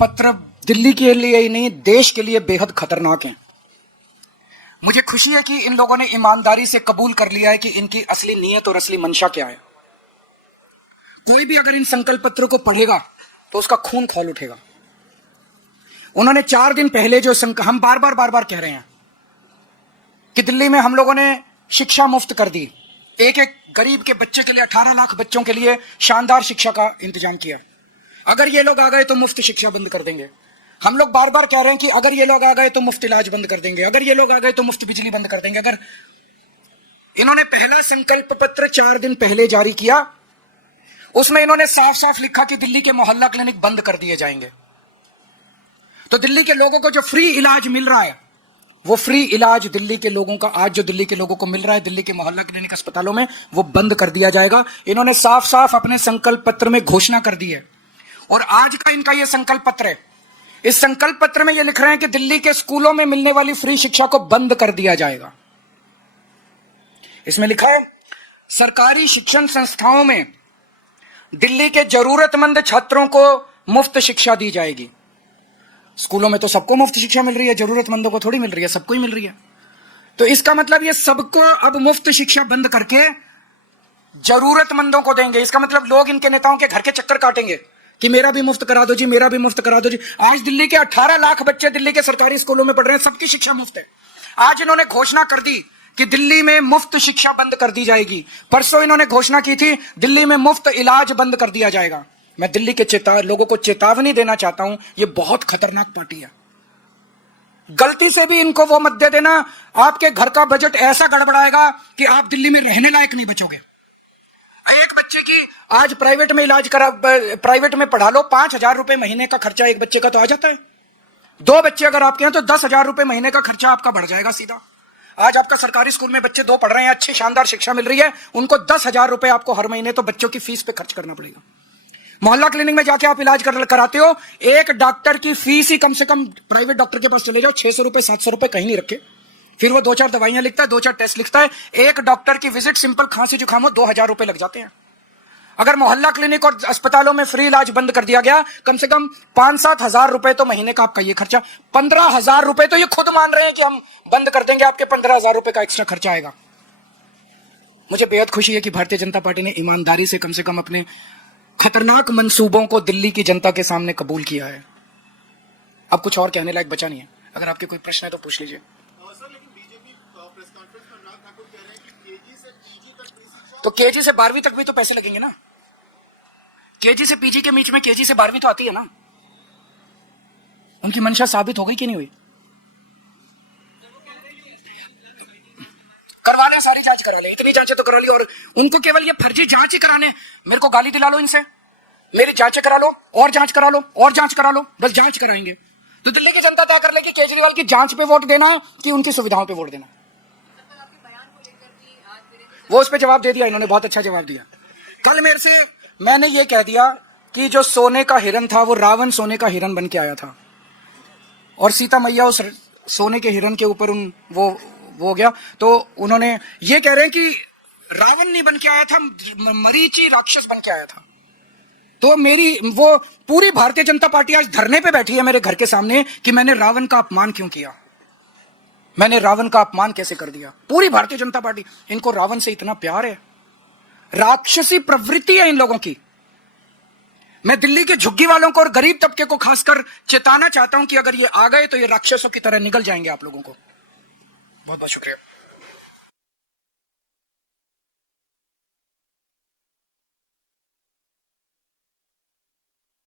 पत्र दिल्ली के लिए ही नहीं, देश के लिए बेहद खतरनाक हैं। मुझे खुशी है कि इन लोगों ने ईमानदारी से कबूल कर लिया है कि इनकी असली नीयत और असली मंशा क्या है। कोई भी अगर इन संकल्प पत्रों को पढ़ेगा तो उसका खून खौल उठेगा। उन्होंने 4 दिन पहले जो हम बार बार कह रहे हैं कि दिल्ली में हम लोगों ने शिक्षा मुफ्त कर दी, एक एक गरीब के बच्चे के लिए 18 लाख बच्चों के लिए शानदार शिक्षा का इंतजाम किया। अगर ये लोग आ गए तो मुफ्त शिक्षा बंद कर देंगे। हम लोग बार बार कह रहे हैं कि अगर ये लोग आ गए तो मुफ्त इलाज बंद कर देंगे, अगर ये लोग आ गए तो मुफ्त बिजली बंद कर देंगे। अगर इन्होंने पहला संकल्प पत्र 4 दिन पहले जारी किया, उसमें इन्होंने साफ साफ लिखा कि दिल्ली के मोहल्ला क्लिनिक बंद कर दिए जाएंगे। तो दिल्ली के लोगों को जो फ्री इलाज मिल रहा है, वो फ्री इलाज दिल्ली के लोगों का आज जो दिल्ली के लोगों को मिल रहा है दिल्ली के मोहल्ला क्लिनिक अस्पतालों में, वो बंद कर दिया जाएगा। इन्होंने साफ साफ अपने संकल्प पत्र में घोषणा कर दी है। और आज का इनका ये संकल्प पत्र है। इस संकल्प पत्र में ये लिख रहे हैं कि दिल्ली के स्कूलों में मिलने वाली फ्री शिक्षा को बंद कर दिया जाएगा। इसमें लिखा है, सरकारी शिक्षण संस्थाओं में दिल्ली के जरूरतमंद छात्रों को मुफ्त शिक्षा दी जाएगी। स्कूलों में तो सबको मुफ्त शिक्षा मिल रही है, जरूरतमंदों को थोड़ी मिल रही है, सबको ही मिल रही है। तो इसका मतलब ये सबको अब मुफ्त शिक्षा बंद करके जरूरतमंदों को देंगे। इसका मतलब लोग इनके नेताओं के घर के चक्कर काटेंगे कि मेरा भी मुफ्त करा दो जी, मेरा भी मुफ्त करा दो जी। आज दिल्ली के 18 लाख बच्चे दिल्ली के सरकारी स्कूलों में पढ़ रहे हैं, सबकी शिक्षा मुफ्त है। आज इन्होंने घोषणा कर दी कि दिल्ली में मुफ्त शिक्षा बंद कर दी जाएगी। परसों इन्होंने घोषणा की थी दिल्ली में मुफ्त इलाज बंद कर दिया जाएगा। मैं दिल्ली के लोगों को चेतावनी देना चाहता हूं, यह बहुत खतरनाक पार्टी है। गलती से भी इनको वो मत दे देना, आपके घर का बजट ऐसा गड़बड़ाएगा कि आप दिल्ली में रहने लायक नहीं बचोगे। एक बच्चे की आज प्राइवेट में इलाज करा, प्राइवेट में पढ़ा लो, 5,000 रुपए महीने का खर्चा एक बच्चे का तो आ जाता है। 2 बच्चे अगर आपके हैं तो 10,000 रुपए महीने का खर्चा आपका बढ़ जाएगा सीधा। आज आपका सरकारी स्कूल में बच्चे 2 पढ़ रहे हैं, अच्छी शानदार शिक्षा मिल रही है, उनको 10,000 रुपए आपको हर महीने तो बच्चों की फीस पे खर्च करना पड़ेगा। मोहल्ला क्लिनिक में जाके आप इलाज कराते हो, एक डॉक्टर की फीस ही कम से कम, प्राइवेट डॉक्टर के पास चले जाओ, 600 रुपए 700 रुपए कहीं नहीं रखे। फिर वो 2-4 दवाइयां लिखता है, 2-4 टेस्ट लिखता है। एक डॉक्टर की विजिट सिंपल खांसी जुकाम हो 2,000 रुपए लग जाते हैं। अगर मोहल्ला क्लिनिक और अस्पतालों में फ्री इलाज बंद कर दिया गया, कम से कम 5-7 हजार रुपए तो महीने का आपका ये खर्चा, 15,000 रुपए तो ये खुद मान रहे हैं कि हम बंद कर देंगे, आपके 15,000 रुपए का एक्स्ट्रा खर्चा आएगा। मुझे बेहद खुशी है कि भारतीय जनता पार्टी ने ईमानदारी से कम अपने खतरनाक मंसूबों को दिल्ली की जनता के सामने कबूल किया है। अब कुछ और कहने लायक बचा नहीं है। अगर आपके कोई प्रश्न है तो पूछ लीजिए। तो केजी से 12वीं तक भी तो पैसे लगेंगे ना। केजी से पीजी के बीच में केजी से 12वीं तो आती है ना। उनकी मंशा साबित हो गई कि नहीं हुई? करवा ले, सारी जांच करा ले, इतनी जांचें तो करा ली। और उनको केवल ये फर्जी जांच ही कराने, मेरे को गाली दिला लो इनसे, मेरी जांचें करा लो और जांच करा लो और जांच करा लो, बस जांच कराएंगे। तो दिल्ली की जनता तय कर ले कि केजरीवाल की जांच पे वोट देना है कि उनकी सुविधाओं पे वोट देना। वो उस पर जवाब दे दिया इन्होंने, बहुत अच्छा जवाब दिया। कल मेरे से मैंने ये कह दिया कि जो सोने का हिरन था वो रावण सोने का हिरन बन के आया था, और सीता मैया उस सोने के हिरन के ऊपर वो हो गया। तो उन्होंने ये कह रहे हैं कि रावण नहीं बन के आया था, मरीची राक्षस बन के आया था। तो मेरी वो पूरी भारतीय जनता पार्टी आज धरने पे बैठी है मेरे घर के सामने कि मैंने रावण का अपमान क्यों किया, मैंने रावण का अपमान कैसे कर दिया। पूरी भारतीय जनता पार्टी, इनको रावण से इतना प्यार है, राक्षसी प्रवृत्ति है इन लोगों की। मैं दिल्ली के झुग्गी वालों को और गरीब तबके को खासकर चेताना चाहता हूं कि अगर ये आ गए तो ये राक्षसों की तरह निगल जाएंगे आप लोगों को। बहुत बहुत शुक्रिया।